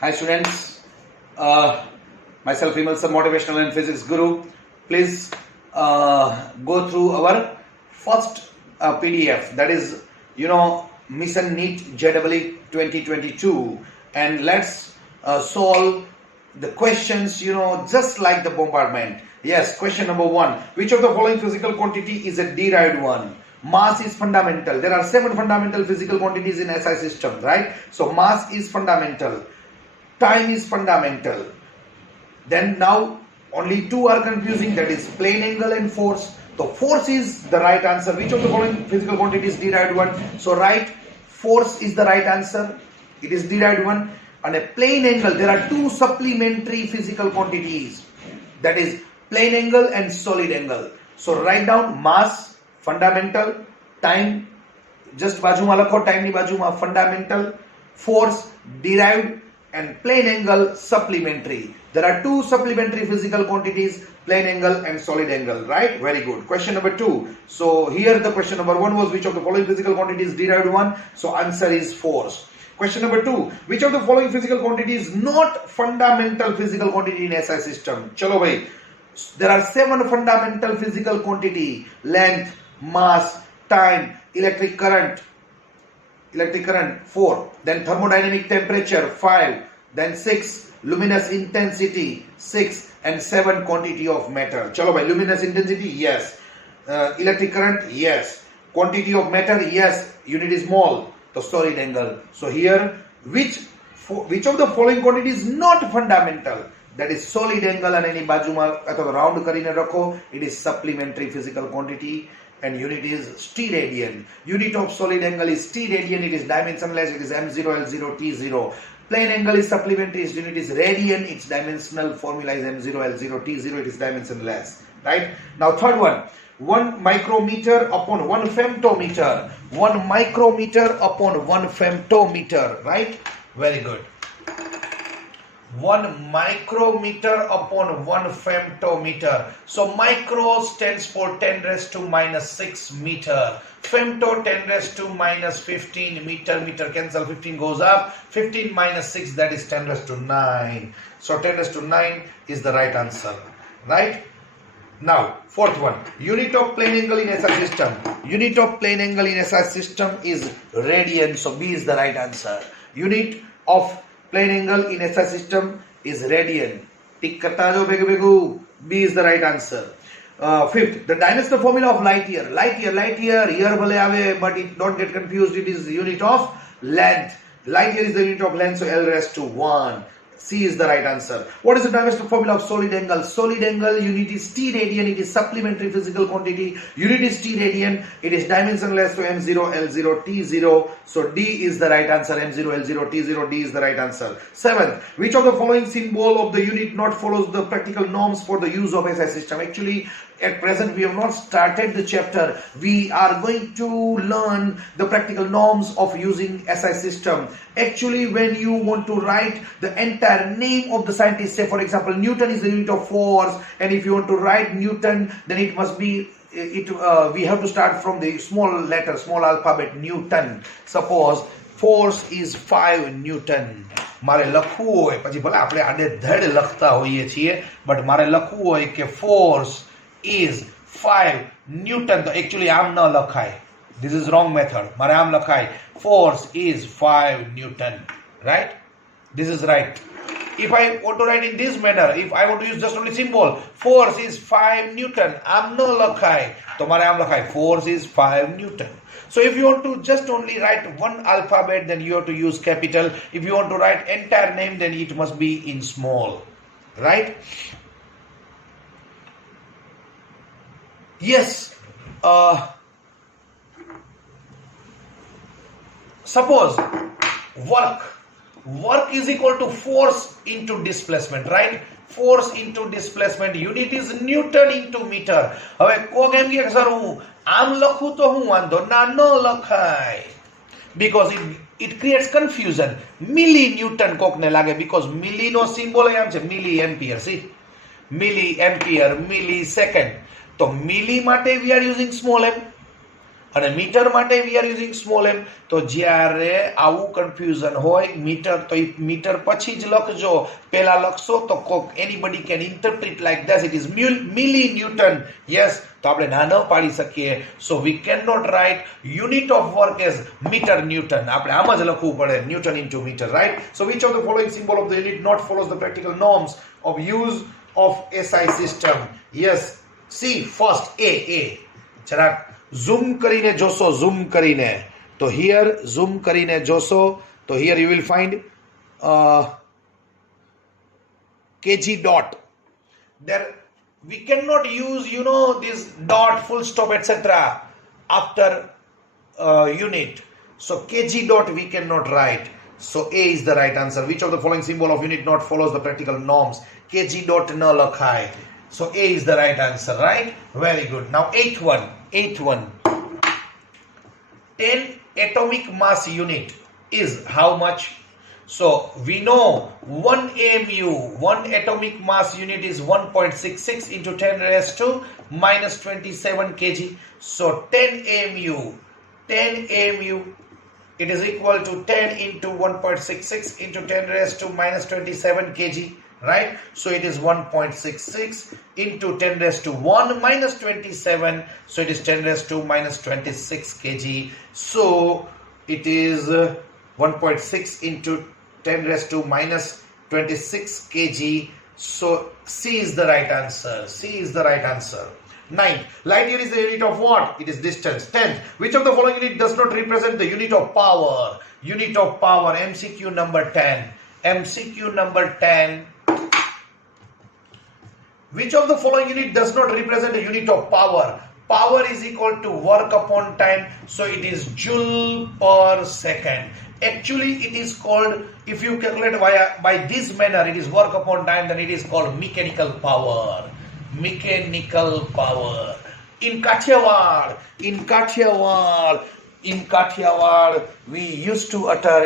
Hi students, myself Vimal sir, Motivational and Physics Guru. Please go through our first PDF, that is, Mission NEET-JEE 2022, and let's solve the questions, just like the bombardment. Yes, question number 1. Which of the following physical quantity is a derived one? Mass is fundamental. There are 7 fundamental physical quantities in SI system, right? So mass is fundamental. Time is fundamental. Then now only 2 are confusing, that is plane angle and force. So force is the right answer. Which of the following physical quantity is derived one? So right, force is the right answer. It is derived one. And a plane angle, there are 2 supplementary physical quantities, that is plane angle and solid angle. So write down mass fundamental, time just બાજુમાં લખો, time ની બાજુમાં fundamental, force derived, and plane angle supplementary. There are 2 supplementary physical quantities, plane angle and solid angle, right? Very good. Question number 2. So here the question number 1 was which of the following physical quantities derived one? So answer is force. Question number 2. Which of the following physical quantity is not fundamental physical quantity in SI system? Chalo bhai. There are 7 fundamental physical quantity: length, mass, time, electric current 4, then thermodynamic temperature 5, then 6 luminous intensity 6, and 7 quantity of matter. Chalo bhai, luminous intensity, yes. Electric current, yes. Quantity of matter, yes. Unit is mole. The solid angle. So here, which of the following quantity is not fundamental? That is solid angle, and any bajuma athwa round karine rakho, it is supplementary physical quantity, and unit is steradian. Unit of solid angle is steradian, it is dimensionless, it is M0, L0, T0. Plane angle is supplementary, its unit is radian, its dimensional formula is M0, L0, T0, it is dimensionless. Right? Now third one, 1 micrometer upon 1 femtometer. 1 micrometer upon 1 femtometer, right? Very good. 1 micrometer upon 1 femtometer. So micro stands for 10 raised to minus 6 meter. Femto 10 raised to minus 15 meter. Meter cancel, 15 goes up. 15 minus 6, that is 10 raised to 9. So 10 raised to 9 is the right answer, right? Now, fourth one, unit of plane angle in SI system. Unit of plane angle in SI system is radian, so B is the right answer. Unit of plane angle in SI system is radian. Tick karta jo begu begu. B is the right answer. Fifth, the dimensional formula of light year. Light year, here bhale aave, but it don't get confused. It is the unit of length. Light year is the unit of length, so L raised to 1. C is the right answer. What is the dimensional formula of solid angle? Solid angle unit is steradian. It is supplementary physical quantity. Unit is steradian. It is dimensionless, so M0, L0, T0. So D is the right answer. M0, L0, T0. D is the right answer. 7th, which of the following symbol of the unit not follows the practical norms for the use of SI system? Actually, at present we have not started the chapter. We are going to learn the practical norms of using SI system. Actually, when you want to write the entire name of the scientist, say for example Newton is the unit of force, and if you want to write Newton, then it must be we have to start from the small letter, small alphabet, Newton. Suppose force is 5 Newton. મારે લખવું હોય, પછી ભલે આપણે આડે ધડ લખતા હોઈએ છીએ, બટ મારે લખવું હોય કે force is 5 Newton, તો actually આમ ન લખાય. This is wrong method. મારે આમ લખાય, force is 5 Newton, right? This is right. If I want to write in this manner, if I want to use just only symbol, force is 5 Newton, આમ ન લખાય, તો મારે આમ લખાય, force is 5 Newton. So if you want to just only write one alphabet, then you have to use capital. If you want to write entire name, then it must be in small, right? Yes. Suppose work is equal to force into displacement, right? Force into displacement, unit is Newton into meter. હવે કોક એમ કે sir હું આમ લખું તો હું વાંધો ના ન લખાય, because it creates confusion. Milli newton કોકને લાગે, because મિલી નો સિમ્બોલ આમ છે, મિલી એમ્પિયર. See, મિલી એમ્પિયર, મિલી સેકન્ડ. તો મિલી માટે we are using small m. અને મીટર માટે વી આર યુઝિંગ સ્મોલ એમ. તો જ્યારે આવું કન્ફ્યુઝન હોય મીટર તો એ મીટર પછી જ લખજો, પહેલા લખશો તો કોક anybody can interpret like that it is milli newton. Yes, તો આપણે ના ન પાડી શકીએ. So we can not write unit of work as metre newton. આપણે આમ જ લખવું પડે, newton into metre, right? So which of the following symbol of the unit not follows the practical norms of use of SI system? Yes, see first A. જરાક zoom કરીને જોશો, zoom કરીને. તો હિયર ઝૂમ કરીને જોશો તો here you will find kg dot. There we cannot use this dot, full stop, etc. after unit. So kg dot we cannot write. So A is the right answer. Which of the following symbol of unit not follows the practical norms? kg dot na lakhai. So A is the right answer, right? Very good. Now eighth one. 10 atomic mass unit is how much? So we know 1 AMU, 1 atomic mass unit is 1.66 into 10 raised to minus 27 kg. So 10 AMU, it is equal to 10 into 1.66 into 10 raised to minus 27 kg, right? So it is 1.66 into 10 raised to 1 minus 27, so it is 10 raised to minus 26 kg. So it is 1.6 into 10 raised to minus 26 kg. So C is the right answer. C is the right answer. 9th, light year is the unit of what? It is distance. 10th, which of the following unit does not represent the unit of power? Unit of power, MCQ number 10. MCQ number 10. Which of the following unit does not represent a unit of power? Power is equal to work upon time, so it is joule per second. Actually, it is called, if you calculate by this manner, it is work upon time, then it is called mechanical power. Mechanical power. In Kathiawad, we used to utter,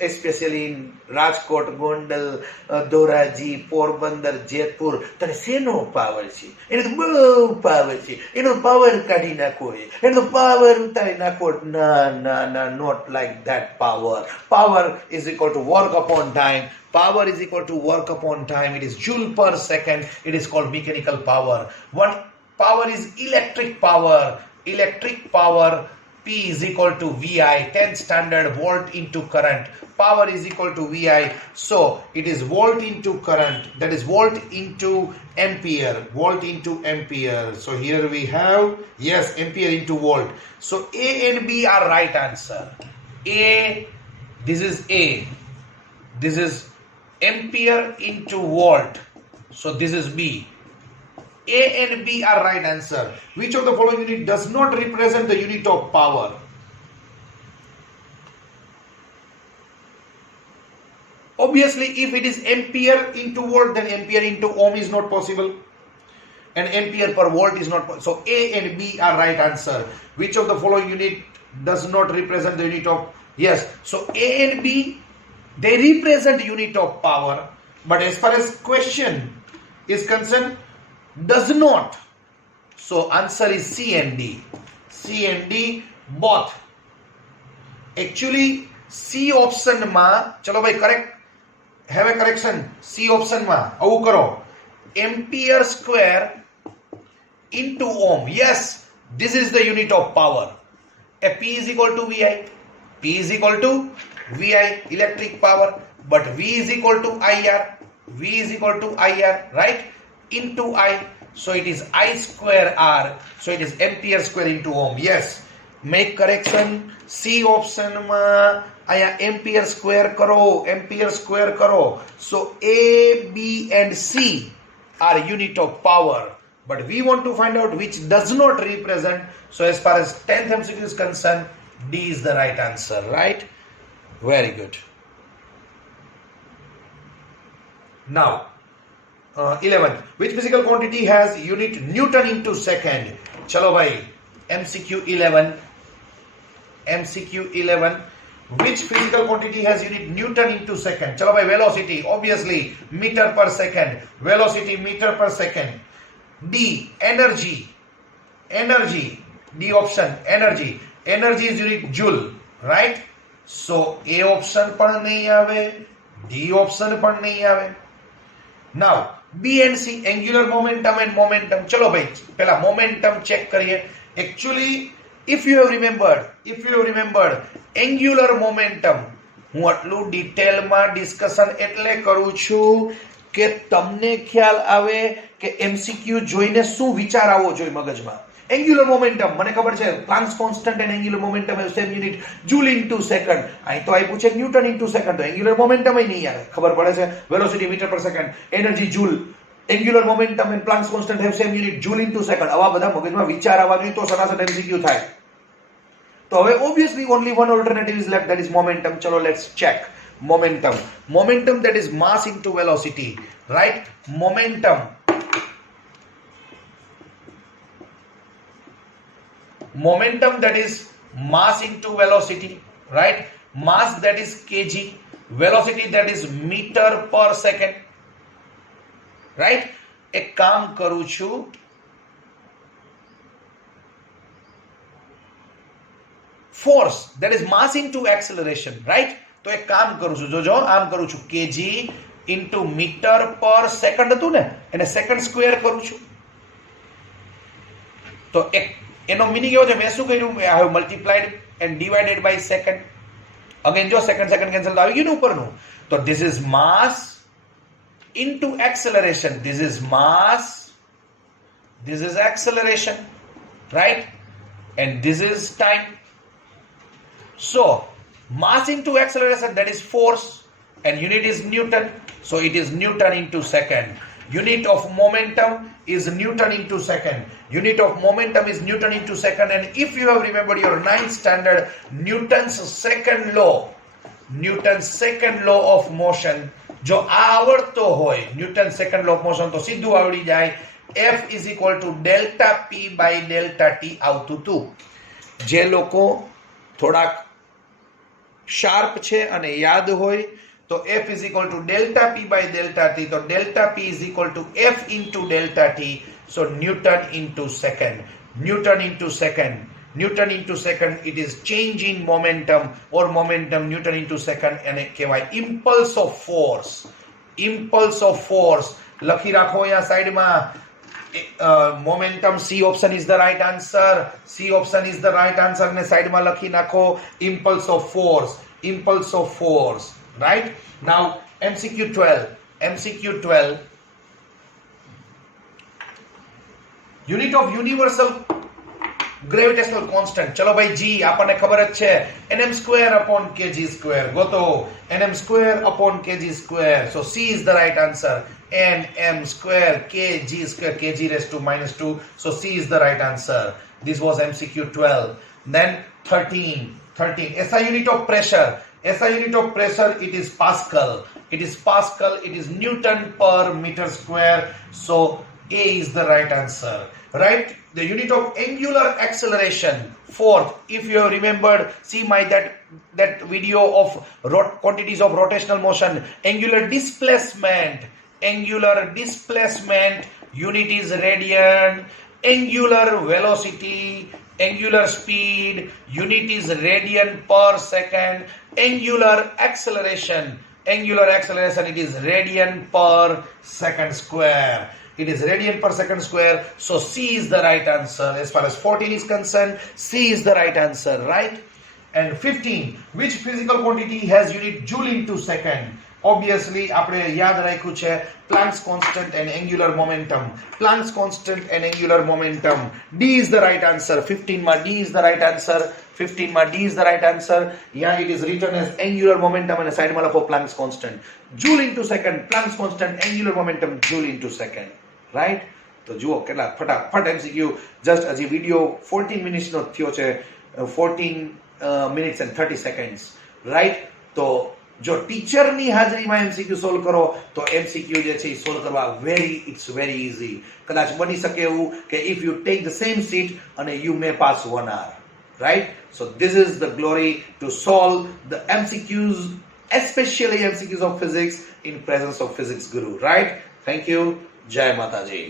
especially in Rajkot, Gondal, Doraji, Porbandar, Jaipur, that is no power. It is no power. It is power kadina koi. It is power utarina koi. No, not like that power. Power is equal to work upon time. Power is equal to work upon time. It is joule per second. It is called mechanical power. One power is electric power. Electric power, P is equal to VI, 10 standard volt into current. Power is equal to VI. So it is volt into current. That is volt into ampere. Volt into ampere. So here we have, yes, ampere into volt. So A and B are right answer. This is A. This is ampere into volt. So this is B. A and B are right answer. Which of the following unit does not represent the unit of power? Obviously, if it is ampere into volt, then ampere into ohm is not possible. And ampere per volt is not possible. So A and B are right answer. Which of the following unit does not represent the unit of... Yes, so A and B, they represent unit of power. But as far as question is concerned, does not. So answer is C and D. C and D both. Actually C option ma, chalo bhai correct, have a correction. C option ma avu karo, ampere square into ohm. Yes, this is the unit of power. A P is equal to VI. P is equal to VI, electric power. But V is equal to IR. V is equal to IR, right? Into I, so it is I square R, so it is ampere square into ohm. Yes, make correction. C option ma aya ampere square karo. So A, B and C are unit of power, but we want to find out which does not represent. So as far as 10th MCQ is concerned, D is the right answer, right? Very good. Now 11th, which physical quantity has unit Newton into second? Chalo bhai, MCQ 11. Which physical quantity has unit Newton into second? Chalo bhai, velocity, obviously meter per second. Velocity meter per second. D, energy. D option, energy. Energy is unit joule, right? So A option પણ નહીં આવે, D option પણ નહીં આવે. Now B and C, angular momentum and momentum. ચલો ભાઈ પહેલા momentum check કરીએ. Actually if you have remembered angular momentum, હું આટલું ડિટેલમાં ડિસ્કશન એટલે કરું છું કે તમને ખ્યાલ આવે કે MCQ જોઈને શું વિચાર આવવો જોઈએ મગજમાં. Angular momentum, મને ખબર છે Planck's constant and angular momentum have same unit, joule into second. અહીં તો આપ્યું છે ન્યૂટન into second, તો angular momentum અહીં નહીં આવે. ખબર પડે છે velocity meter per second, energy joule, angular momentum and Planck's constant have same unit, joule into second. આવા બધા મગજમાં વિચાર આવવા જોઈએ તો સરાસર MCQ થાય. તો હવે obviously only one alternative is left, that is momentum. ચલો let's check momentum that is mass into velocity, right? Momentum that is mass into velocity, right? Mass that is kg, velocity that is meter per second, right? એક કામ કરું છું, force that is mass into acceleration, right? તો એક કામ કરું છું, જોજો આમ કરું છું, kg into meter per second હતું ને, એને સેકન્ડ સ્ક્વેર કરું છું. તો એક એનો મીનિંગ એવો છે, મેં શું કર્યું, I have multiplied and divided by second. Again જો સેકન્ડ કેન્સલ તો આવી ગયું ને ઉપરનું. તો this is mass into acceleration, this is mass, this is acceleration, right? And this is time. So mass into acceleration, that is force, and unit is Newton, so it is Newton into second. Unit of momentum is Newton into second. Unit of momentum is Newton into second. And if you have remembered your 9th standard, Newton's second law of motion, જો આ આવડતો હોય Newton's second law of motion, તો સીધું આવડી જાય. F is equal to delta P by delta T આવતું હતું. જે લોકો થોડાક શાર્પ છે અને યાદ હોય તો F is equal to delta P by delta T, તો delta P is equal to F into delta T, so Newton into second, it is change in momentum or momentum Newton into second, અને કહેવાય impulse of force. લખી રાખો અહીંયા સાઈડમાં, momentum C option is the right answer, અને સાઈડમાં લખી નાખો impulse of force, right? Now MCQ 12, unit of universal gravitational constant. ચલો ભાઈ G આપણને ખબર જ છે, nm square upon kg square. ગોતો nm square upon kg square, so C is the right answer. nm square kg square, kg raised to minus 2, so C is the right answer. This was MCQ 12. Then 13, SI unit of pressure, it is Pascal, it is Newton per meter square, so A is the right answer, right? The unit of angular acceleration, fourth, if you have remembered, see that video of quantities of rotational motion. Angular displacement, unit is radian. Angular velocity, angular speed, unit is radian per second. Angular acceleration, it is radian per second square. So C is the right answer. As far as 14 is concerned, C is the right answer, right? And 15, which physical quantity has unit joule into second? Obviously આપણે યાદ રાખ્યું છે Planck's constant and angular momentum. D is the right answer. 15 માં D is the right answer. Yeah, it is written as angular momentum and સાઈડમાં લખો Planck's constant. Joule into second, Planck's constant, angular momentum, joule into second, right? તો જુઓ કેટલા ફટાફટ MCQ. Just હજી video 14 મિનિટ્સનો થયો છે, 14 minutes and 30 seconds, right? તો જો ટીચરની હાજરીમાં MCQ સોલ્વ કરો તો MCQ જે છે સોલ્વ કરવા it's very easy. કદાચ બની શકે એવું કે if you take the same seat અને you may pass 1 hour, right? So this is the glory to solve the MCQs, especially MCQs of physics in presence of physics guru, right? Thank you. Jai Mataji.